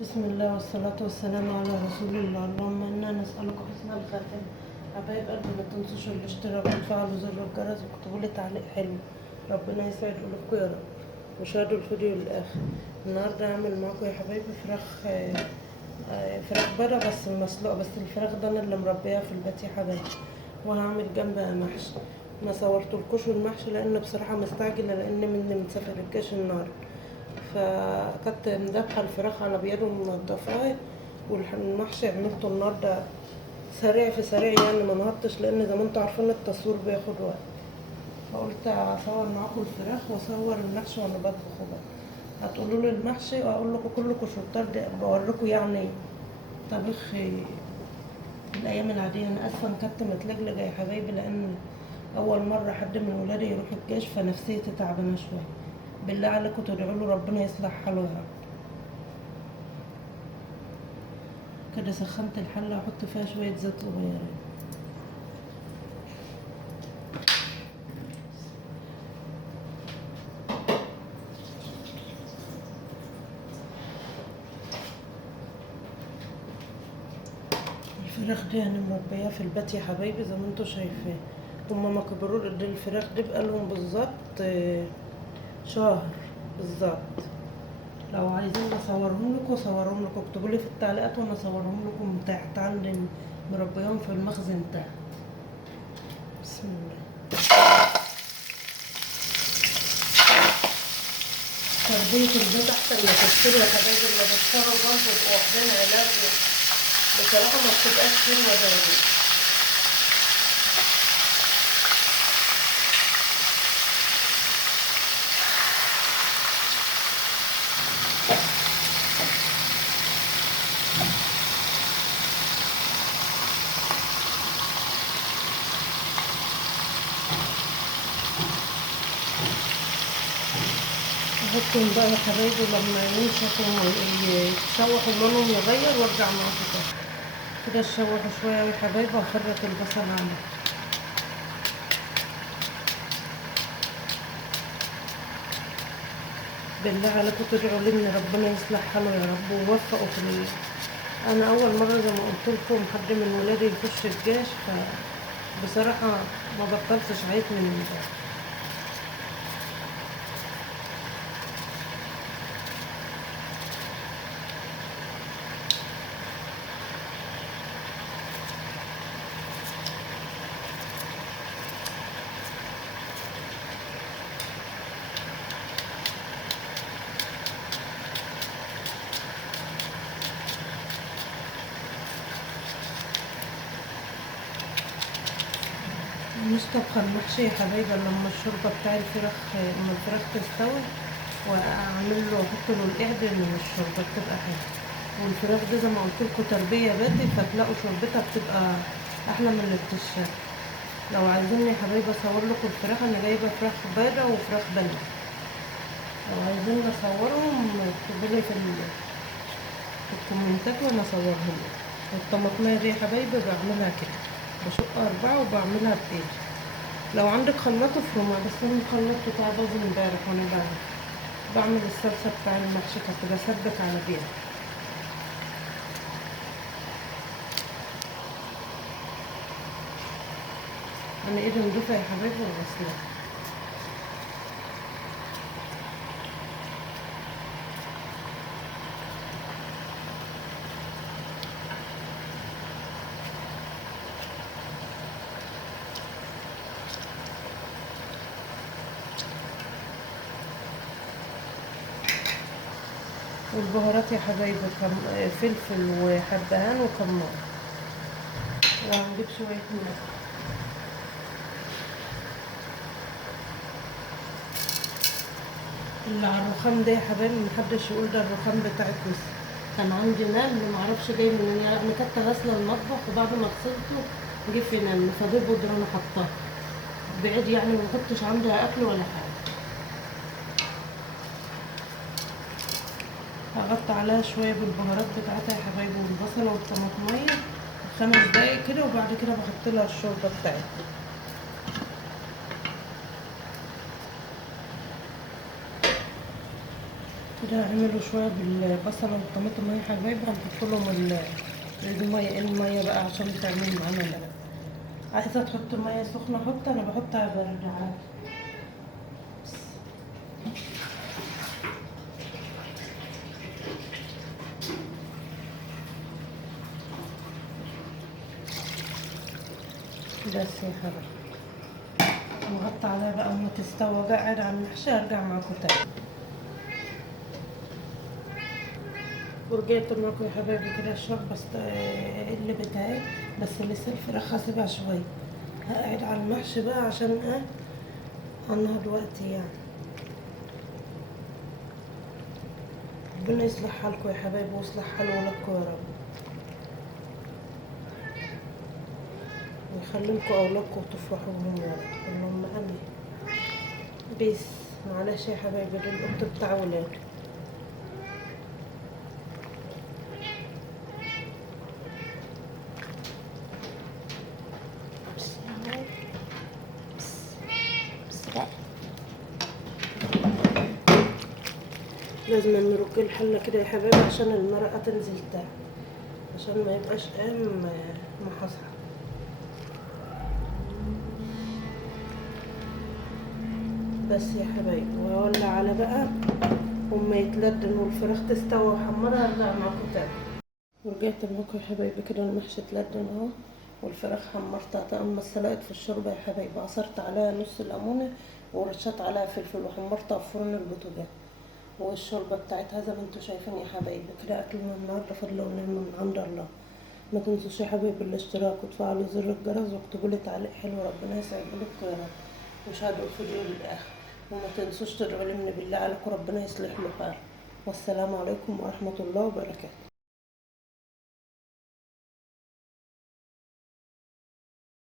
بسم الله والصلاة والسلام على رسول الله. اللهم إنا نسألك حسن الخاتم. حبايب قلبي، ما تنسوش الاشتراك وتفعلوا زر الجرس واكتبوا لي تعليق حلو. ربنا يسعد قلوبكم يا رب، وشاهدوا الفيديو للآخر. النهاردة هعمل معاكم يا حبايبي فراخ بره بس مسلوقة، بس الفراخ ده أنا اللي مربيها في البيت يا حبايبي، وهعمل جنبها محشي. ما صورتلكوش المحشي لأن بصراحة مستعجلة، لأن مني مسافر الجيش النهاردة، فكنت مذبحة الفراخ على بيض ومنضفاها، والمحشي عملته النهارده سريع في سريع، يعني ما نهضتش لان زي ما انتوا عارفين التصوير بياخد وقت، فقلت اصور معاكم الفراخ واصور المحشي وانا بطبخه بقى. هتقولوا لي المحشي واقول لكم كلكم شطار، بوريكم يعني طبيخ الايام العاديه. انا اسفه ان كنت متلجلجه يا حبايبي، لان اول مره حد من ولادي يروح الجيش، فنفسيتي تعبانه شويه. بالله عليكم تدعوا له ربنا يصلح حاله يا رب. كده سخنت الحله، احط فيها شويه زيت صغيرين. الفراخ دي انا مربيها في البيت يا حبايبي زي ما انتوا شايفين. هما ما كبروا دي الفراخ دي بقالهم بالظبط شهر بالظبط. لو عايزين اصورهم لكم اصورهم لكم، اكتبوا لي في التعليقات وانا اصورهم لكم تحت عندي، مربيهم في المخزن تحت. بسم الله. تربية البيت احسن ما تشتروا يا حبايبي، اللي بيشتروا برضه بيبقوا واخدين علاج، بصراحة ما بتبقاش حلوة زي دي. احطهم بقى يا حبايبي لما ينشفوا يتشوحوا لونهم يغير، وارجع معاكم تاني. كده اتشوحوا شوية يا حبايبي، وافرط البصل عليه. بالله عليكم تدعوا لي ان ربنا يصلح حاله يا رب ويوفقه انا اول مرة زي ما قلت لكم حد من ولادي يخش الجيش، فبصراحة ما بطلتش عيط من ده. مش طبخة المحشي يا حبايبي لما الشوربة بتاع الفراخ، لما الفراخ تستوي واعمل له احط له القعدة من الشوربة بتبقى حلوة. والفراخ دي زي ما قلت لكم تربية بيتي، فتلاقوا شوربتها بتبقى احلى من اللي بتشتري. لو عايزيني يا حبايبي اصور لكم الفراخ، انا جايبة فراخ بيضة وفراخ بلة، لو عايزين اصورهم اكتبوا لي في الكومنتات وانا اصورهم لكم. الطماطمية دي يا حبايبي بعملها كده، بشق 4 وبعملها بايدي. لو عندك خلاط افرمها، بس انا الخلاط بتاعي باظ امبارح وانا بعمل الصلصه بتاع المحشي، كنت بسبك على بيها. انا ايدي نضيفه يا حبايبي وغسلاها. والبهارات يا حبايبي فلفل وحبهان وكمون، وهنجيب شويه ملح. اللي على الرخام ده يا حبايبي محدش يقول ده الرخام بتاع الكوسه، كان عندي نمل معرفش جاي منين، يعني انا كنت غاسله المطبخ وبعد ما غسلته جه في نمل، فدي بودره انا حطاها بعيد، يعني ما كنتش عندها اكل ولا حاجه. هغطي عليها شويه بالبهارات بتاعتها يا حبايبي والبصله والطماطميه 5 دقايق كده، وبعد كده بحط لها الشوربه بتاعتها. كده عملوا شويه بالبصله والطماطم يا حبايبي، هنحط لهم الميه بقى عشان تعمل معانا لبن. عايزه تحط ميه سخنه حط، انا بحطها بارده عادي. بس يا حبايبي نغطي عليها بقى اما تستوى قاعد على المحشي، ارجع معاكم تاني. ورجعت معاكم يا حبايبي كده الشوربه اللي بتاعي، بس لسه الفراخ هسيبها شويه. هقعد على المحشي بقى عشان عنها دلوقتي يعني. ربنا يصلح حالكم يا حبايبي ويصلح حال ولادكم يا رب، ويخليلكوا اولادكم وتفرحوا بهم يا رب. اللهم امين. بيس. معلش يا حبايبي دول القط بتاع ولادي. بس يا عمر. بس بقى. لازم نرج الحله كده يا حبايبي عشان المرقه تنزل تحت، عشان ما يبقاش محصحة. بس يا حبايبي وهولع على بقى وما يتلدن والفراخ تستوى وحمرها ارجع معاكم تاني. ورجعت معاكم يا حبايبي كده المحشي اتلدن اهو، والفراخ حمرتها تقمص سلقت في الشوربه يا حبايبي. عصرت عليها نص ليمونه ورشيت عليها فلفل وحمرتها في فرن البوتاجاز. والشوربه بتاعتها زي ما انتوا شايفين يا حبايبي. كده اكلنا النهارده فضل ونعمه من عند الله. ما تنسوش يا حبايبي الاشتراك وتفعلوا زر الجرس واكتبوا لي تعليق حلو، ربنا يسعد قلوبكم يا رب. وشاهدوا الفيديو للاخر، وما تنسوش تدعوا لي من بالله عليكم ربنا يصلح له حال. والسلام عليكم ورحمه الله وبركاته.